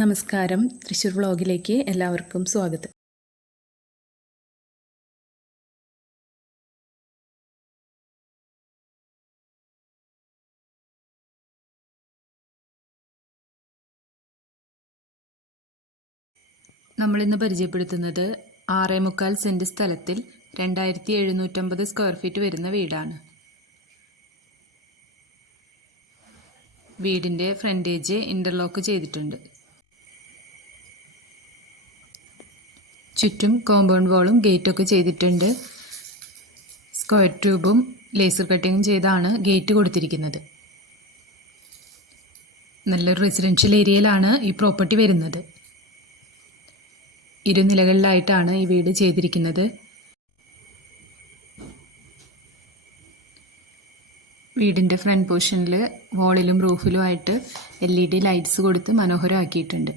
നമസ്കാരം. തൃശ്ശൂർ വ്ളോഗിലേക്ക് എല്ലാവർക്കും സ്വാഗതം. നമ്മളിന്ന് പരിചയപ്പെടുത്തുന്നത് ആറേ മുക്കാൽ സെന്റ് സ്ഥലത്തിൽ രണ്ടായിരത്തി എഴുന്നൂറ്റമ്പത് സ്ക്വയർ ഫീറ്റ് വരുന്ന വീടാണ്. വീടിന്റെ ഫ്രണ്ടേജ് ഇന്റർലോക്ക് ചെയ്തിട്ടുണ്ട്. ചുറ്റും കോമ്പൗണ്ട് വാളും ഗേറ്റൊക്കെ ചെയ്തിട്ടുണ്ട്. സ്ക്വയർ ട്യൂബും ലേസർ കട്ടിങ്ങും ചെയ്താണ് ഗേറ്റ് കൊടുത്തിരിക്കുന്നത്. നല്ലൊരു റെസിഡൻഷ്യൽ ഏരിയയിലാണ് ഈ പ്രോപ്പർട്ടി വരുന്നത്. ഇരുനിലകളിലായിട്ടാണ് ഈ വീട് ചെയ്തിരിക്കുന്നത്. വീടിന്റെ ഫ്രണ്ട് പോർഷനിൽ വാളിലും റൂഫിലുമായിട്ട് എൽ ഇ ഡി ലൈറ്റ്സ് കൊടുത്ത് മനോഹരമാക്കിയിട്ടുണ്ട്.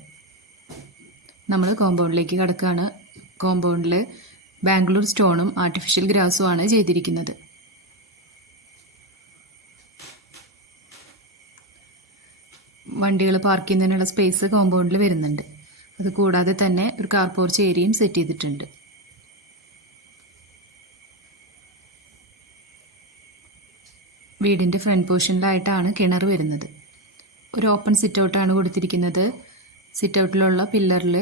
നമ്മൾ കോമ്പൗണ്ടിലേക്ക് കിടക്കുകയാണ് കോമ്പൗണ്ടിൽ ബാംഗ്ലൂർ സ്റ്റോണും ആർട്ടിഫിഷ്യൽ ഗ്രാസും ആണ് ചെയ്തിരിക്കുന്നത്. വണ്ടികൾ പാർക്ക് ചെയ്യുന്നതിനുള്ള സ്പേസ് കോമ്പൗണ്ടിൽ വരുന്നുണ്ട്. അത് കൂടാതെ തന്നെ ഒരു കാർ പോർച്ച് ഏരിയയും സെറ്റ് ചെയ്തിട്ടുണ്ട്. വീടിന്റെ ഫ്രണ്ട് പോർഷനിലായിട്ടാണ് കിണർ വരുന്നത്. ഒരു ഓപ്പൺ സിറ്റ് ഔട്ടാണ് കൊടുത്തിരിക്കുന്നത്. സിറ്റ് ഔട്ടിലുള്ള പില്ലറിൽ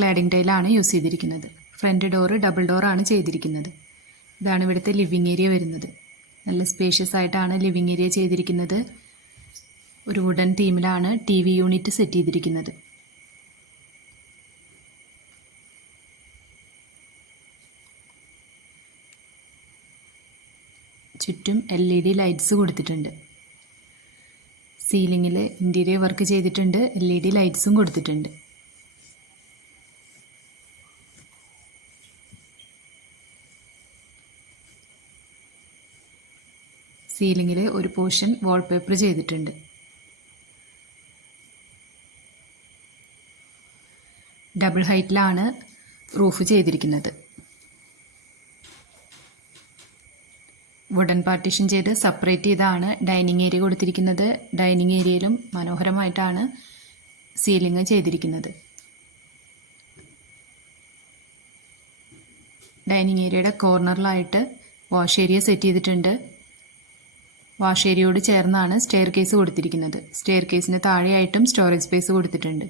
ക്ലാഡിംഗ് ടൈലാണ് യൂസ് ചെയ്തിരിക്കുന്നത്. ഫ്രണ്ട് ഡോറ് ഡബിൾ ഡോറാണ് ചെയ്തിരിക്കുന്നത്. ഇതാണ് ഇവിടുത്തെ ലിവിങ് ഏരിയ വരുന്നത്. നല്ല സ്പേഷ്യസ് ആയിട്ടാണ് ലിവിങ് ഏരിയ ചെയ്തിരിക്കുന്നത്. ഒരു വുഡൻ തീമിലാണ് ടി വി യൂണിറ്റ് സെറ്റ് ചെയ്തിരിക്കുന്നത്. ചുറ്റും എൽ ഇ ഡി ലൈറ്റ്സ് കൊടുത്തിട്ടുണ്ട്. സീലിങ്ങിൽ ഇന്റീരിയർ വർക്ക് ചെയ്തിട്ടുണ്ട് എൽ ഇ ഡി ലൈറ്റ്സും കൊടുത്തിട്ടുണ്ട്. സീലിങ്ങിൽ ഒരു പോർഷൻ വാൾപേപ്പർ ചെയ്തിട്ടുണ്ട്. ഡബിൾ ഹൈറ്റിലാണ് റൂഫ് ചെയ്തിരിക്കുന്നത്. വുഡൻ പാർട്ടീഷൻ ചെയ്ത് സെപ്പറേറ്റ് ചെയ്താണ് ഡൈനിങ് ഏരിയ കൊടുത്തിരിക്കുന്നത്. ഡൈനിങ് ഏരിയയിലും മനോഹരമായിട്ടാണ് സീലിംഗ് ചെയ്തിരിക്കുന്നത്. ഡൈനിങ് ഏരിയയുടെ കോർണറിലായിട്ട് വാഷ് ഏരിയ സെറ്റ് ചെയ്തിട്ടുണ്ട്. വാഷ് ഏരിയയോട് ചേർന്നാണ് സ്റ്റെയർ കേസ് കൊടുത്തിരിക്കുന്നത്. സ്റ്റെയർ കേസിന് താഴെയായിട്ടും സ്റ്റോറേജ് സ്പേസ് കൊടുത്തിട്ടുണ്ട്.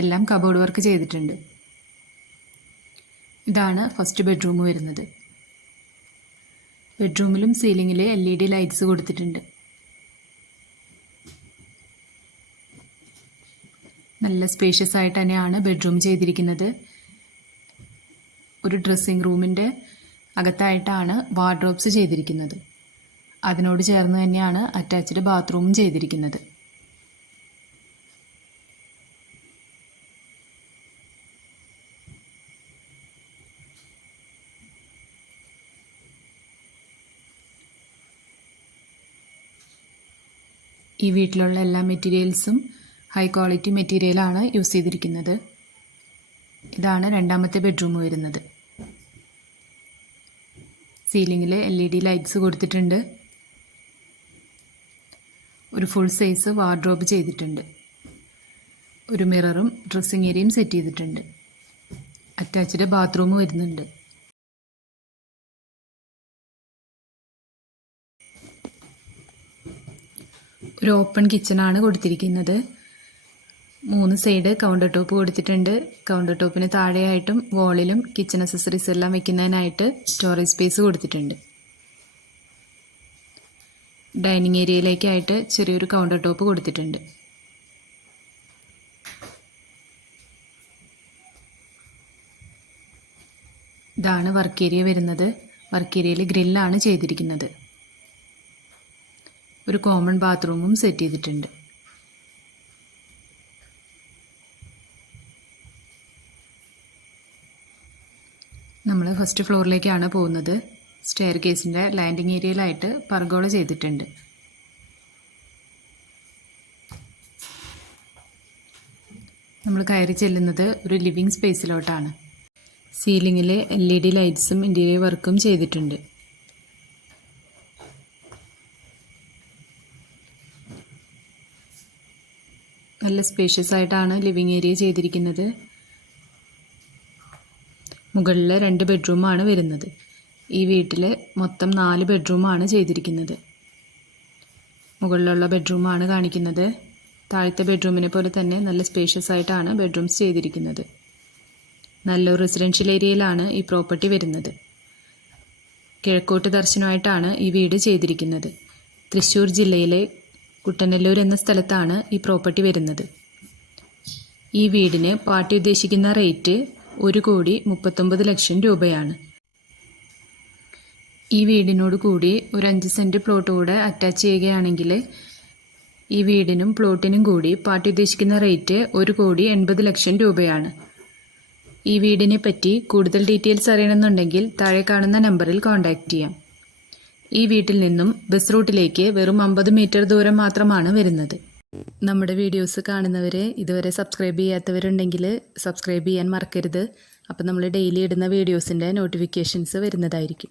എല്ലാം കബോർഡ് വർക്ക് ചെയ്തിട്ടുണ്ട്. ഇതാണ് ഫസ്റ്റ് ബെഡ്റൂം വരുന്നത്. ബെഡ്റൂമിലും സീലിങ്ങിൽ എൽ ഇ ഡി ലൈറ്റ്സ് കൊടുത്തിട്ടുണ്ട്. നല്ല സ്പേഷ്യസ് ആയിട്ട് തന്നെയാണ് ബെഡ്റൂം ചെയ്തിരിക്കുന്നത്. ഒരു ഡ്രസ്സിംഗ് റൂമിന്റെ അകത്തായിട്ടാണ് വാർഡ്രോബ്സ് ചെയ്തിരിക്കുന്നത്. അതിനോട് ചേർന്ന് തന്നെയാണ് അറ്റാച്ച്ഡ് ബാത്റൂമും ചെയ്തിരിക്കുന്നത്. ഈ വീട്ടിലുള്ള എല്ലാ മെറ്റീരിയൽസും ഹൈ ക്വാളിറ്റി മെറ്റീരിയലാണ് യൂസ് ചെയ്തിരിക്കുന്നത്. ഇതാണ് രണ്ടാമത്തെ ബെഡ്റൂം വരുന്നത്. സീലിങ്ങിൽ എൽ ഇ ഡി ലൈറ്റ്സ് കൊടുത്തിട്ടുണ്ട്. ഒരു ഫുൾ സൈസ് വാർഡ്രോബ് ചെയ്തിട്ടുണ്ട്. ഒരു മിററും ഡ്രസ്സിങ് ഏരിയയും സെറ്റ് ചെയ്തിട്ടുണ്ട്. അറ്റാച്ച്ഡ് ബാത്റൂം വരുന്നുണ്ട്. ഒരു ഓപ്പൺ കിച്ചണാണ് കൊടുത്തിരിക്കുന്നത്. മൂന്ന് സൈഡ് കൗണ്ടർ ടോപ്പ് കൊടുത്തിട്ടുണ്ട്. കൗണ്ടർ ടോപ്പിന് താഴെയായിട്ടും വോളിലും കിച്ചൺ അസസറീസ് എല്ലാം വെക്കുന്നതിനായിട്ട് സ്റ്റോറേജ് സ്പേസ് കൊടുത്തിട്ടുണ്ട്. ഡൈനിങ് ഏരിയയിലേക്കായിട്ട് ചെറിയൊരു കൗണ്ടർ ടോപ്പ് കൊടുത്തിട്ടുണ്ട്. ഇതാണ് വർക്ക് ഏരിയ വരുന്നത്. വർക്ക് ഏരിയയിൽ ഗ്രില്ലാണ് ചെയ്തിരിക്കുന്നത്. ഒരു കോമൺ ബാത്റൂമും സെറ്റ് ചെയ്തിട്ടുണ്ട്. നമ്മൾ ഫസ്റ്റ് ഫ്ലോറിലേക്കാണ് പോകുന്നത്. സ്റ്റെയർ കേസിന്റെ ലാൻഡിങ് ഏരിയയിലായിട്ട് പർഗോള ചെയ്തിട്ടുണ്ട്. നമ്മൾ കയറി ചെല്ലുന്നത് ഒരു ലിവിങ് സ്പേസിലോട്ടാണ്. സീലിങ്ങിൽ എൽ ഇ ഡി ലൈറ്റ്സും ഇന്റീരിയർ വർക്കും ചെയ്തിട്ടുണ്ട്. നല്ല സ്പേഷ്യസ് ആയിട്ടാണ് ലിവിങ് ഏരിയ ചെയ്തിരിക്കുന്നത്. മുകളിൽ രണ്ട് ബെഡ്റൂമാണ് വരുന്നത്. ഈ വീട്ടിൽ മൊത്തം നാല് ബെഡ്റൂമാണ് ചെയ്തിരിക്കുന്നത്. മുകളിലുള്ള ബെഡ്റൂമാണ് കാണിക്കുന്നത്. താഴത്തെ ബെഡ്റൂമിനെ പോലെ തന്നെ നല്ല സ്പേഷ്യസ് ആയിട്ടാണ് ബെഡ്റൂംസ് ചെയ്തിരിക്കുന്നത്. നല്ലൊരു റെസിഡൻഷ്യൽ ഏരിയയിലാണ് ഈ പ്രോപ്പർട്ടി വരുന്നത്. കിഴക്കോട്ട് ദർശനമായിട്ടാണ് ഈ വീട് ചെയ്തിരിക്കുന്നത്. തൃശ്ശൂർ ജില്ലയിലെ കുട്ടനെല്ലൂർ എന്ന സ്ഥലത്താണ് ഈ പ്രോപ്പർട്ടി വരുന്നത്. ഈ വീടിന് പാർട്ടി ഉദ്ദേശിക്കുന്ന റേറ്റ് ഒരു കോടി മുപ്പത്തൊമ്പത് ലക്ഷം രൂപയാണ്. ഈ വീടിനോട് കൂടി ഒരു അഞ്ച് സെന്റ് പ്ലോട്ട് കൂടെ അറ്റാച്ച് ചെയ്യുകയാണെങ്കിൽ ഈ വീടിനും പ്ലോട്ടിനും കൂടി പാർട്ടി ഉദ്ദേശിക്കുന്ന റേറ്റ് ഒരു കോടി എൺപത് ലക്ഷം രൂപയാണ്. ഈ വീടിനെ പറ്റി കൂടുതൽ ഡീറ്റെയിൽസ് അറിയണമെന്നുണ്ടെങ്കിൽ താഴെ കാണുന്ന നമ്പറിൽ കോൺടാക്റ്റ് ചെയ്യാം. ഈ വീട്ടിൽ നിന്നും ബസ് റൂട്ടിലേക്ക് വെറും അമ്പത് മീറ്റർ ദൂരം മാത്രമാണ് വരുന്നത്. നമ്മുടെ വീഡിയോസ് കാണുന്നവരെ ഇതുവരെ സബ്സ്ക്രൈബ് ചെയ്യാത്തവരുണ്ടെങ്കിൽ സബ്സ്ക്രൈബ് ചെയ്യാൻ മറക്കരുത്. അപ്പോൾ നമ്മൾ ഡെയിലി ഇടുന്ന വീഡിയോസിന്റെ നോട്ടിഫിക്കേഷൻസ് വരുന്നതായിരിക്കും.